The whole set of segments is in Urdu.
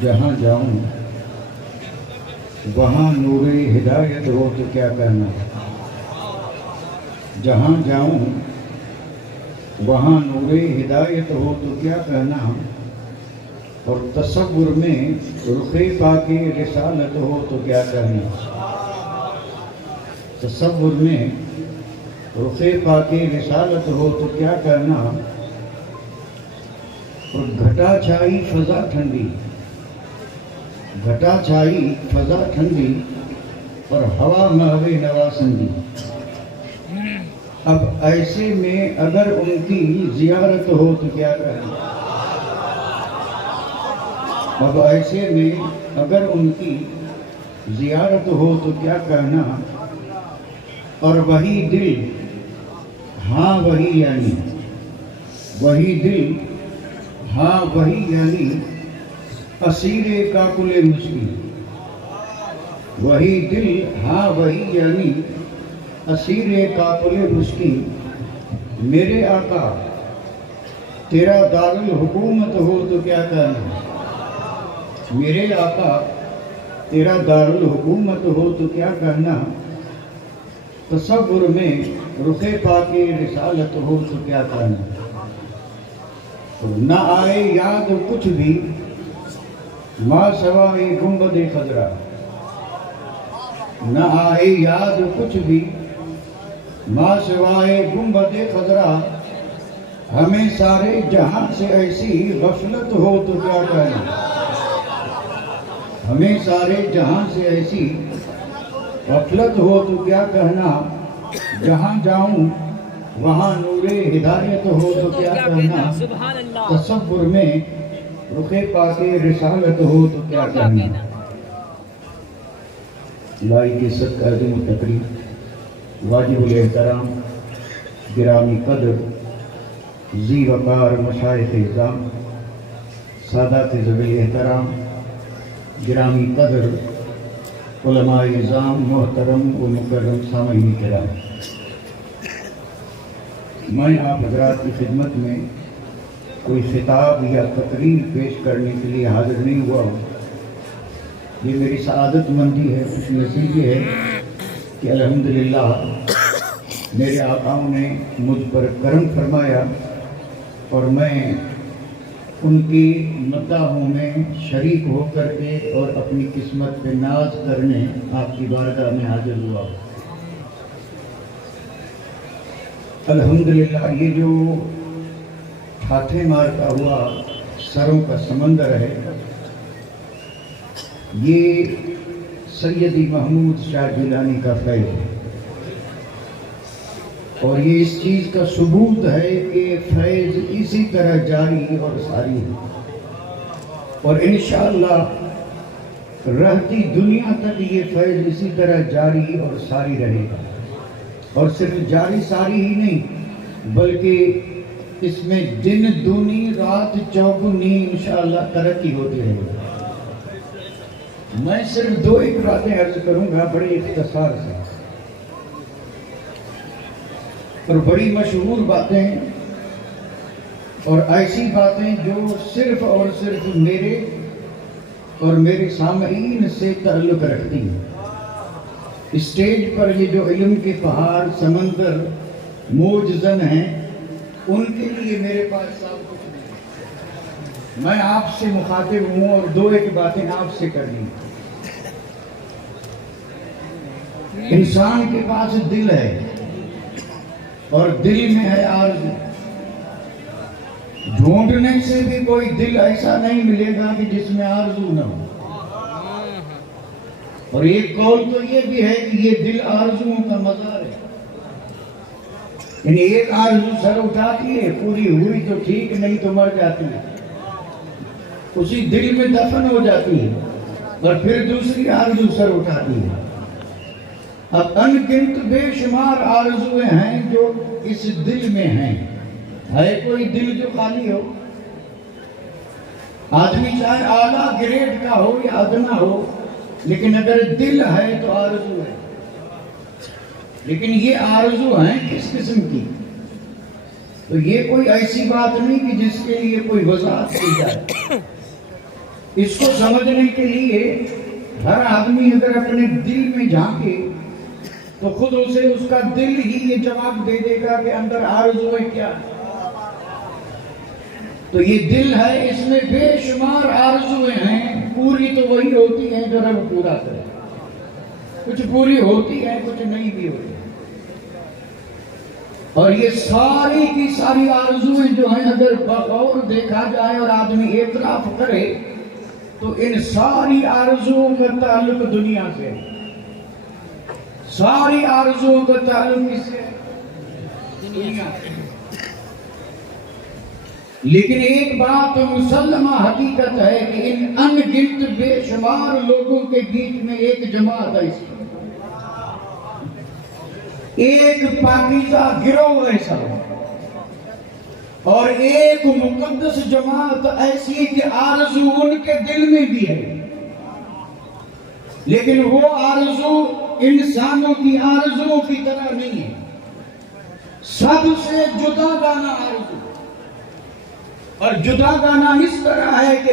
جہاں جاؤں وہاں نور ہدایت ہو تو کیا کہنا، جہاں جاؤں وہاں نور ہدایت ہو تو کیا کہنا، اور تصور میں رخ پاک رسالت ہو تو کیا کہنا، تصور میں رخ پاک رسالت ہو تو کیا کہنا، اور گھٹا چھائی فضا ٹھنڈی، گھٹا چھائی فضا ٹھنڈی اور ہوا مہوے نواسندی، اب ایسے میں اگر ان کی زیارت ہو تو کیا کہنا، اب ایسے میں اگر ان کی زیارت ہو تو کیا کہنا، اور وہی دل، ہاں وہی یعنی، وہی دل، ہاں وہی یعنی اسیر کاکل مشکل، وہی دل، ہاں وہی یعنی اسیر کاکل مشکل، میرے آقا تیرا دارالحکومت ہو تو کیا کہنا، میرے آقا تیرا دارالحکومت ہو تو کیا کہنا، تصور میں رخ پاک رسالت ہو تو کیا کہنا، نہ آئے یاد کچھ بھی ماں سوائے گنبد خضرا، نہ آئے یاد کچھ بھی ماں سوائے گنبد خضرا، ہمیں سارے جہاں سے ایسی غفلت ہو تو کیا کہنا، ہمیں سارے جہاں سے ایسی غفلت ہو تو کیا کہنا، جہاں جاؤں وہاں نور ہدایت ہو تو کیا کہنا، تصور میں رخ پاک رسالت ہو تو کیا کہنا۔ لائق صدق عظیم التقریم، واجب الاحترام، گرامی قدر، ذی وقار مشائخ اعظام، سادات ذوی احترام، گرامی قدر علماء اعظام، محترم و مکرم سامعین کرام، میں آپ حضرات کی خدمت میں کوئی خطاب یا تقریر پیش کرنے کے لیے حاضر نہیں ہوا ہوں۔ یہ میری سعادت مندی ہے، خوش نصیبی ہے کہ الحمدللہ میرے آقاؤں نے مجھ پر کرم فرمایا اور میں ان کی مداحوں میں شریک ہو کر کے اور اپنی قسمت پہ ناز کرنے آپ کی بارگاہ میں حاضر ہوا ہوں۔ الحمدللہ یہ جو ہاتھیں مارتا ہوا سروں کا سمندر ہے، یہ سیدی محمود شاہ گیلانی کا فیض ہے، اور یہ اس چیز کا ثبوت ہے کہ فیض اسی طرح جاری اور ساری ہے، اور انشاءاللہ رہتی دنیا تک یہ فیض اسی طرح جاری اور ساری رہے گا، اور صرف جاری ساری ہی نہیں بلکہ اس میں دن دونی رات چوگنی انشاءاللہ ترقی ہوتی رہے گی۔ میں صرف دو ایک باتیں عرض کروں گا بڑے اختصار سے، اور بڑی مشہور باتیں اور ایسی باتیں جو صرف اور صرف میرے اور میرے سامعین سے تعلق رکھتی ہیں۔ اسٹیج پر یہ جو علم کے پہاڑ سمندر موج زن ہیں، ان کے لیے میرے پاس سب کچھ نہیں، میں آپ سے مخاطب ہوں اور دو ایک باتیں آپ سے کرنی۔ انسان کے پاس دل ہے اور دل میں ہے آرزو، ڈھونڈنے سے بھی کوئی دل ایسا نہیں ملے گا کہ جس میں آرزو نہ ہو، اور ایک قول تو یہ بھی ہے کہ یہ دل آرزوؤں کا مزار ہے، یعنی ایک آرزو سر اٹھاتی ہے، پوری ہوئی تو ٹھیک، نہیں تو مر جاتی ہے، اسی دل میں دفن ہو جاتی ہے، اور پھر دوسری آرزو سر اٹھاتی ہے۔ اب ان گنت بے شمار آرزویں ہیں جو اس دل میں ہیں، ہے کوئی دل جو خالی ہو؟ آدمی چاہے اعلیٰ گریڈ کا ہو یا ادنا ہو، لیکن اگر دل ہے تو آرزو ہے، لیکن یہ آرزو ہیں کس قسم کی؟ تو یہ کوئی ایسی بات نہیں کہ جس کے لیے کوئی وضاحت کی جائے، اس کو سمجھنے کے لیے ہر آدمی اگر اپنے دل میں جھانکے تو خود اسے اس کا دل ہی یہ جواب دے دے گا کہ اندر آرزوئیں کیا ہے۔ تو یہ دل ہے، اس میں بے شمار آرزوئیں ہیں، پوری تو وہی ہوتی ہیں جو رب پورا کرے، کچھ پوری ہوتی ہے کچھ نہیں بھی ہوتی۔ اور یہ ساری کی ساری آرزوئیں جو ہیں اگر بغور دیکھا جائے اور آدمی اعتراف کرے تو ان ساری آرزوؤں کا تعلق دنیا سے، ساری آرزوؤں کا تعلق کس سے؟ دنیا سے۔ لیکن ایک بات مسلمہ حقیقت ہے کہ ان ان گنت بے شمار لوگوں کے بیچ میں ایک جماعت ایسی، ایک پاکیزہ گروہ ایسا اور ایک مقدس جماعت ایسی کہ آرزو ان کے دل میں بھی ہے، لیکن وہ آرزو انسانوں کی آرزو کی طرح نہیں ہے، سب سے جدا گانا آرزو۔ اور جدا گانا اس طرح ہے کہ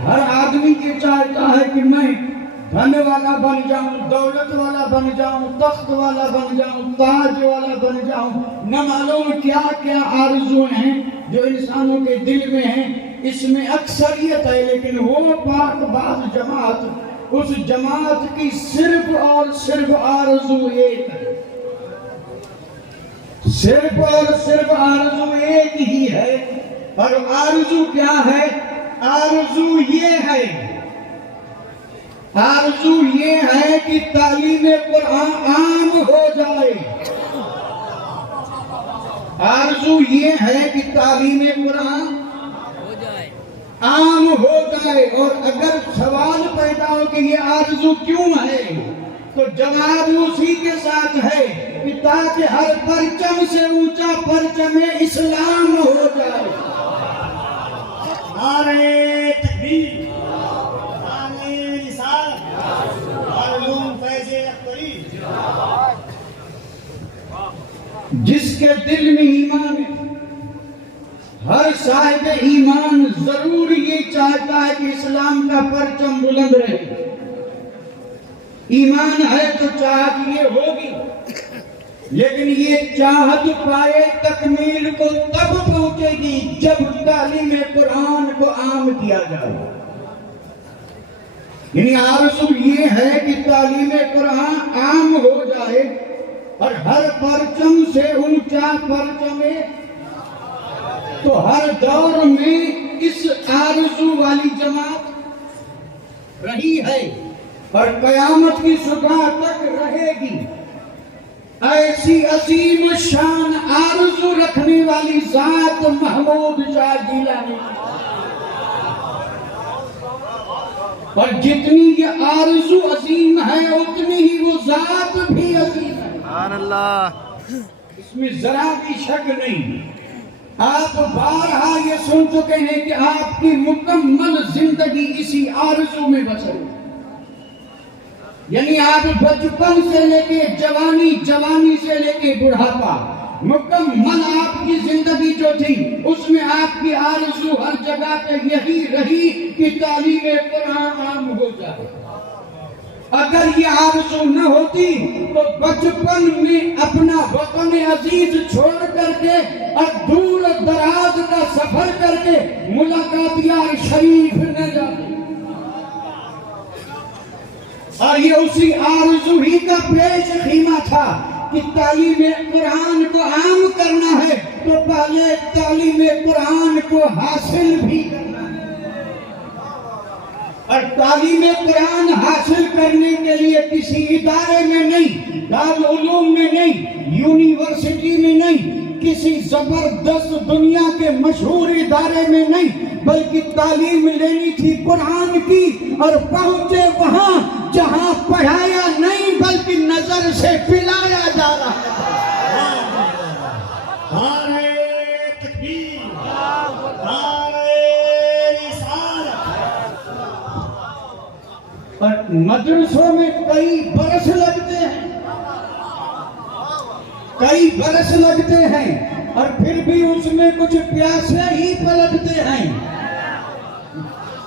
ہر آدمی یہ چاہتا ہے کہ میں دھن والا بن جاؤں، دولت والا بن جاؤں، تخت والا بن جاؤں، تاج والا بن جاؤں، نہ معلوم کیا کیا آرزو ہیں جو انسانوں کے دل میں ہیں۔ اس میں اکثریت ہے، لیکن وہ پاک باز جماعت، اس جماعت کی صرف اور صرف آرزو ایک ہے، صرف اور صرف آرزو ایک ہی ہے۔ اور آرزو کیا ہے؟ آرزو یہ ہے، آرزو یہ ہے کہ تعلیم قرآن عام ہو جائے، آرزو یہ ہے کہ تعلیم قرآن عام ہو جائے۔ اور اگر سوال پیدا ہو کہ یہ آرزو کیوں ہے تو جواب اسی کے ساتھ ہے کہ تاکہ ہر پرچم سے اونچا پرچم اسلام ہو جائے۔ نعرہ تکبیر، نعرہ رسالت، علوم فیض اکبری۔ جس کے دل میں ایمان ہے، ہر صاحب ایمان ضرور یہ چاہتا ہے کہ اسلام کا پرچم بلند رہے۔ ایمان ہے تو چاہت یہ ہوگی، لیکن یہ چاہت پائے تکمیل کو تب پہنچے گی جب تعلیم قرآن کو عام کیا جائے۔ یعنی آرزو یہ ہے کہ تعلیم قرآن عام ہو جائے اور ہر پرچم سے اونچا پرچم، تو ہر دور میں اس آرزو والی جماعت رہی ہے اور قیامت کی صبح تک رہے گی۔ ایسی عظیم شان آرزو رکھنے والی ذات محمود شاہ گیلانی، اور جتنی یہ آرزو عظیم ہے اتنی ہی وہ ذات بھی عظیم ہے، سبحان اللہ۔ اس میں ذرا بھی شک نہیں۔ آپ بارہا یہ سن چکے ہیں کہ آپ کی مکمل زندگی اسی آرزو میں بسر ہے، یعنی آپ بچپن سے لے کے جوانی، جوانی سے لے کے بڑھاپا، مکمل آپ کی زندگی جو تھی اس میں آپ کی آرزو ہر جگہ پہ یہی رہی کہ تعلیم قرآن عام ہو جائے۔ اگر یہ آرزو نہ ہوتی تو بچپن میں اپنا وطن عزیز چھوڑ کر کے اور دور دراز کا سفر کر کے ملاقاتیہ شریف نہ جاتے، اور یہ اسی آرزو ہی کا پیش خیمہ تھا کہ تعلیم قرآن کو عام کرنا ہے تو پہلے تعلیم قرآن کو حاصل بھی کرنا ہے، اور تعلیم قرآن حاصل کرنے کے لیے کسی ادارے میں نہیں، دارالعلوم میں نہیں، یونیورسٹی میں نہیں، کسی زبردست دنیا کے مشہور ادارے میں نہیں، بلکہ تعلیم لینی تھی قرآن کی، اور پہنچے وہاں جہاں پڑھایا نہیں بلکہ نظر سے پلایا جا رہا ہے۔ نعرہ تکبیر، نعرہ رسالت۔ اور مدرسوں میں کئی برس لگتے ہیں، کئی برس لگتے ہیں، اور پھر بھی اس میں کچھ پیاسے ہی پلٹتے ہیں۔